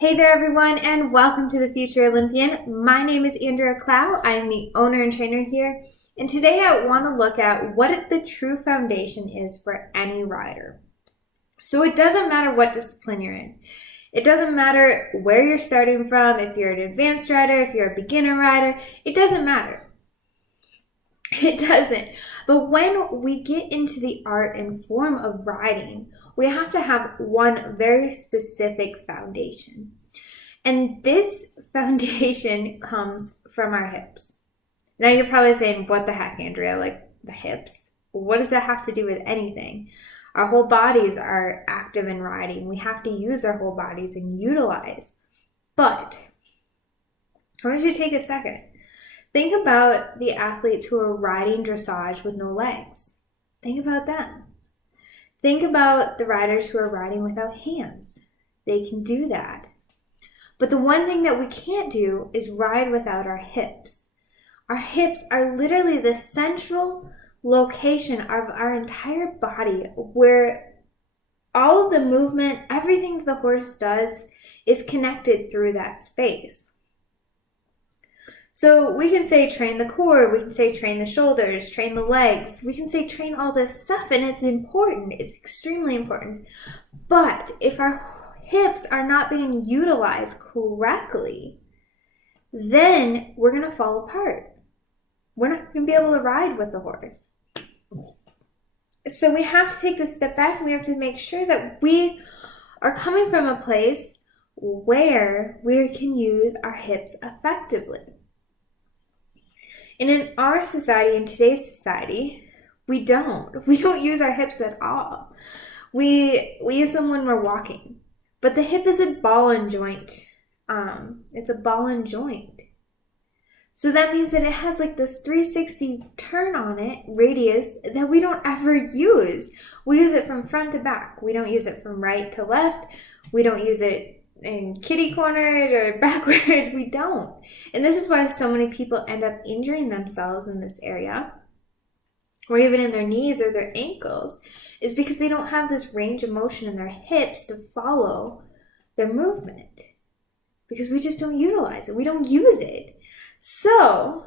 Hey there, everyone, and welcome to the Future Olympian. My name is Andrea Clow. I am the owner and trainer here, and today I want to look at what the true foundation is for any rider. So it doesn't matter what discipline you're in. It doesn't matter where you're starting from, if you're an advanced rider, if you're a beginner rider, it doesn't matter. It doesn't. But when we get into the art and form of riding, we have to have one very specific foundation. And this foundation comes from our hips. Now you're probably saying, what the heck, Andrea? Like the hips? What does that have to do with anything? Our whole bodies are active in riding. We have to use our whole bodies and utilize. But I want you to take a second. Think about the athletes who are riding dressage with no legs. Think about them. Think about the riders who are riding without hands. They can do that. But the one thing that we can't do is ride without our hips. Our hips are literally the central location of our entire body where all of the movement, everything the horse does is connected through that space. So we can say train the core, we can say train the shoulders, train the legs, we can say train all this stuff, and it's important, it's extremely important. But if our hips are not being utilized correctly, then we're going to fall apart. We're not going to be able to ride with the horse. So we have to take this step back and we have to make sure that we are coming from a place where we can use our hips effectively. And in our society, in today's society, we don't use our hips at all. We use them when we're walking. But the hip is a ball and joint. It's a ball and joint. So that means that it has like this 360 turn on it, radius, that we don't ever use. We use it from front to back. We don't use it from right to left. We don't use it in kitty cornered or backwards. We don't. And this is why so many people end up injuring themselves in this area, or even in their knees or their ankles, is because they don't have this range of motion in their hips to follow their movement, because we just don't utilize it. We don't use it. So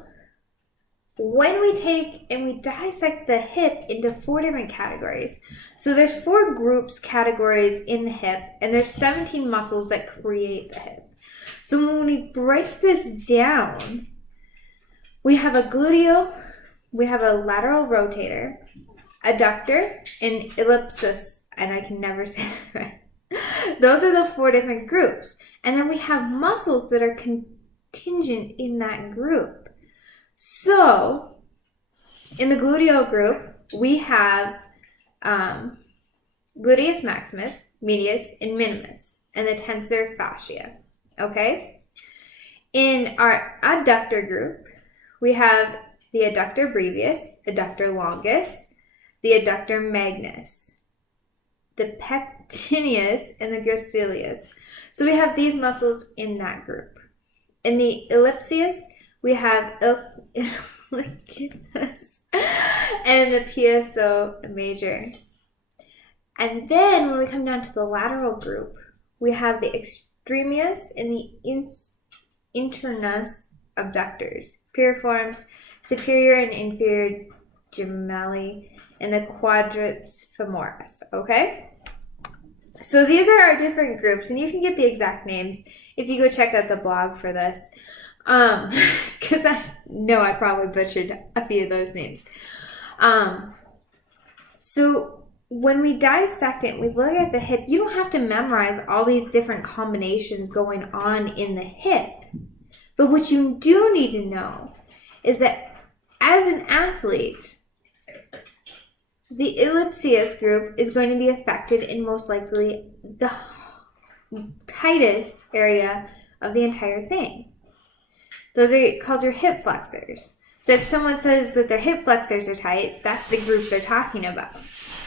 when we take and we dissect the hip into 4 different categories, so there's 4 categories in the hip, and there's 17 muscles that create the hip. So when we break this down, we have a gluteal, we have a lateral rotator, adductor, and ellipsis, and I can never say that right. Those are the 4 different groups. And then we have muscles that are contingent in that group. So, in the gluteal group, we have gluteus maximus, medius, and minimus, and the tensor fascia, okay? In our adductor group, we have the adductor brevis, adductor longus, the adductor magnus, the pectineus, and the gracilis. So we have these muscles in that group. In the ellipsius, we have and the piezo major. And then when we come down to the lateral group, we have the extremius and the internus abductors, piriformis, superior and inferior gemelli, and the quadriceps femoris, okay? So these are our different groups, and you can get the exact names if you go check out the blog for this. Because I know I probably butchered a few of those names. So when we dissect it, we look at the hip, you don't have to memorize all these different combinations going on in the hip. But what you do need to know is that as an athlete, the ellipsius group is going to be affected in most likely the tightest area of the entire thing. Those are called your hip flexors. So if someone says that their hip flexors are tight, that's the group they're talking about.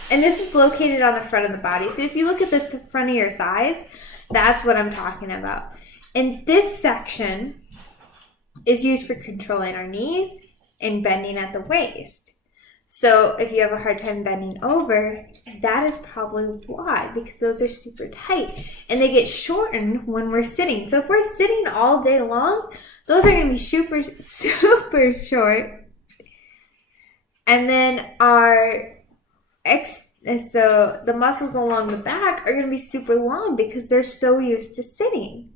And this is located on the front of the body. So if you look at the front of your thighs, that's what I'm talking about. And this section is used for controlling our knees and bending at the waist. So if you have a hard time bending over, that is probably why, because those are super tight and they get shortened when we're sitting. So if we're sitting all day long, those are going to be super, super short. And then so the muscles along the back are going to be super long because they're so used to sitting.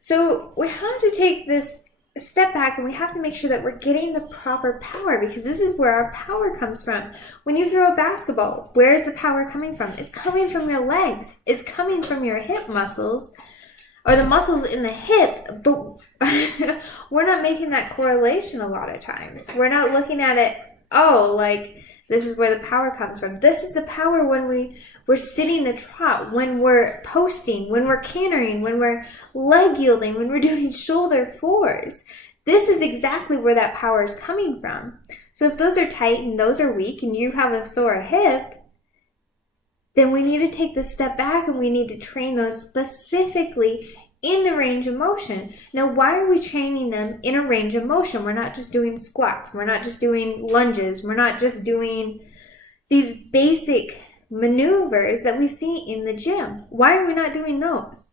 So we have to take this step back and we have to make sure that we're getting the proper power, because this is where our power comes from. When you throw a basketball, where is the power coming from? It's coming from your legs. It's coming from your hip muscles, or the muscles in the hip, but we're not making that correlation a lot of times. We're not looking at it, oh, like this is where the power comes from. This is the power when we're sitting the trot, when we're posting, when we're cantering, when we're leg yielding, when we're doing shoulder fours. This is exactly where that power is coming from. So if those are tight and those are weak and you have a sore hip, then we need to take the step back and we need to train those specifically in the range of motion. Now, why are we training them in a range of motion? We're not just doing squats. We're not just doing lunges. We're not just doing these basic maneuvers that we see in the gym. Why are we not doing those?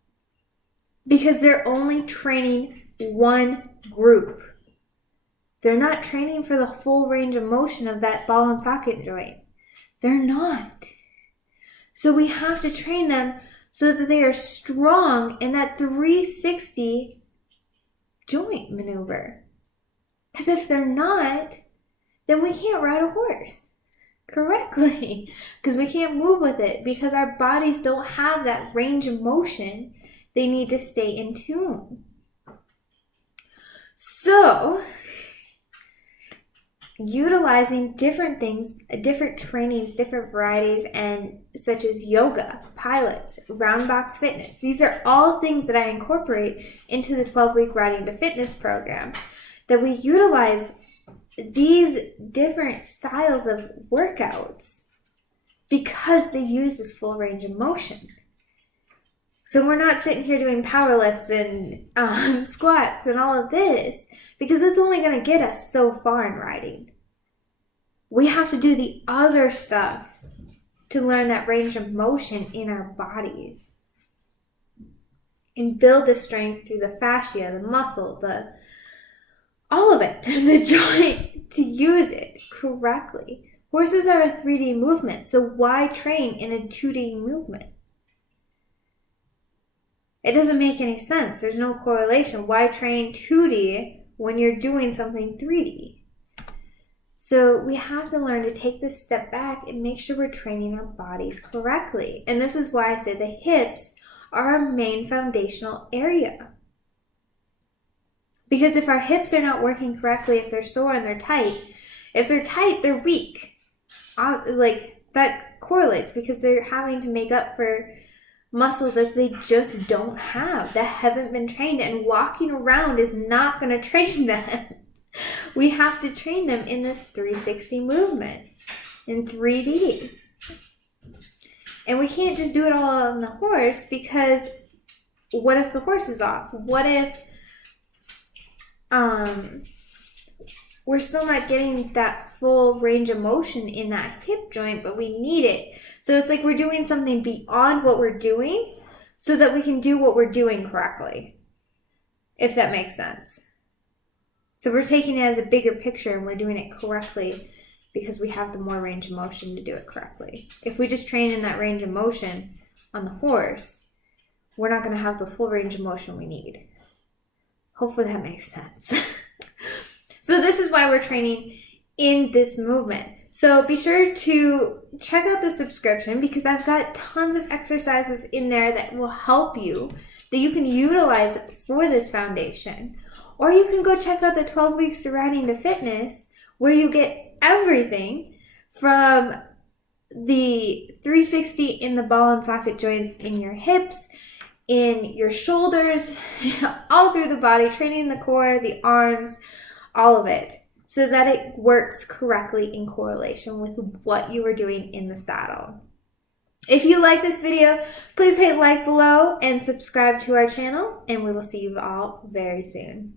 Because they're only training one group. They're not training for the full range of motion of that ball and socket joint. They're not. So we have to train them so that they are strong in that 360 joint maneuver. Because if they're not, then we can't ride a horse correctly. Because we can't move with it. Because our bodies don't have that range of motion. They need to stay in tune. So, utilizing different things, different trainings, different varieties, and such as yoga, pilates, round box fitness. These are all things that I incorporate into the 12-week Riding to Fitness program, that we utilize these different styles of workouts because they use this full range of motion. So we're not sitting here doing power lifts and squats and all of this, because it's only going to get us so far in riding. We have to do the other stuff to learn that range of motion in our bodies and build the strength through the fascia, the muscle, all of it, the joint, to use it correctly. Horses are a 3D movement, so why train in a 2D movement? It doesn't make any sense. There's no correlation. Why train 2D when you're doing something 3D? So we have to learn to take this step back and make sure we're training our bodies correctly. And this is why I say the hips are our main foundational area. Because if our hips are not working correctly, if they're sore and they're tight, if they're tight, they're weak. Like, that correlates because they're having to make up for muscle that they just don't have, that haven't been trained, and walking around is not going to train them. We have to train them in this 360 movement in 3D. And we can't just do it all on the horse, because what if the horse is off? What if we're still not getting that full range of motion in that hip joint, but we need it. So it's like we're doing something beyond what we're doing so that we can do what we're doing correctly, if that makes sense. So we're taking it as a bigger picture and we're doing it correctly because we have the more range of motion to do it correctly. If we just train in that range of motion on the horse, we're not going to have the full range of motion we need. Hopefully that makes sense. So this is why we're training in this movement. So be sure to check out the subscription, because I've got tons of exercises in there that will help you, that you can utilize for this foundation. Or you can go check out the 12 Weeks to Riding to Fitness, where you get everything from the 360 in the ball and socket joints in your hips, in your shoulders, all through the body, training the core, the arms, all of it, so that it works correctly in correlation with what you are doing in the saddle. If you like this video, please hit like below and subscribe to our channel, and we will see you all very soon.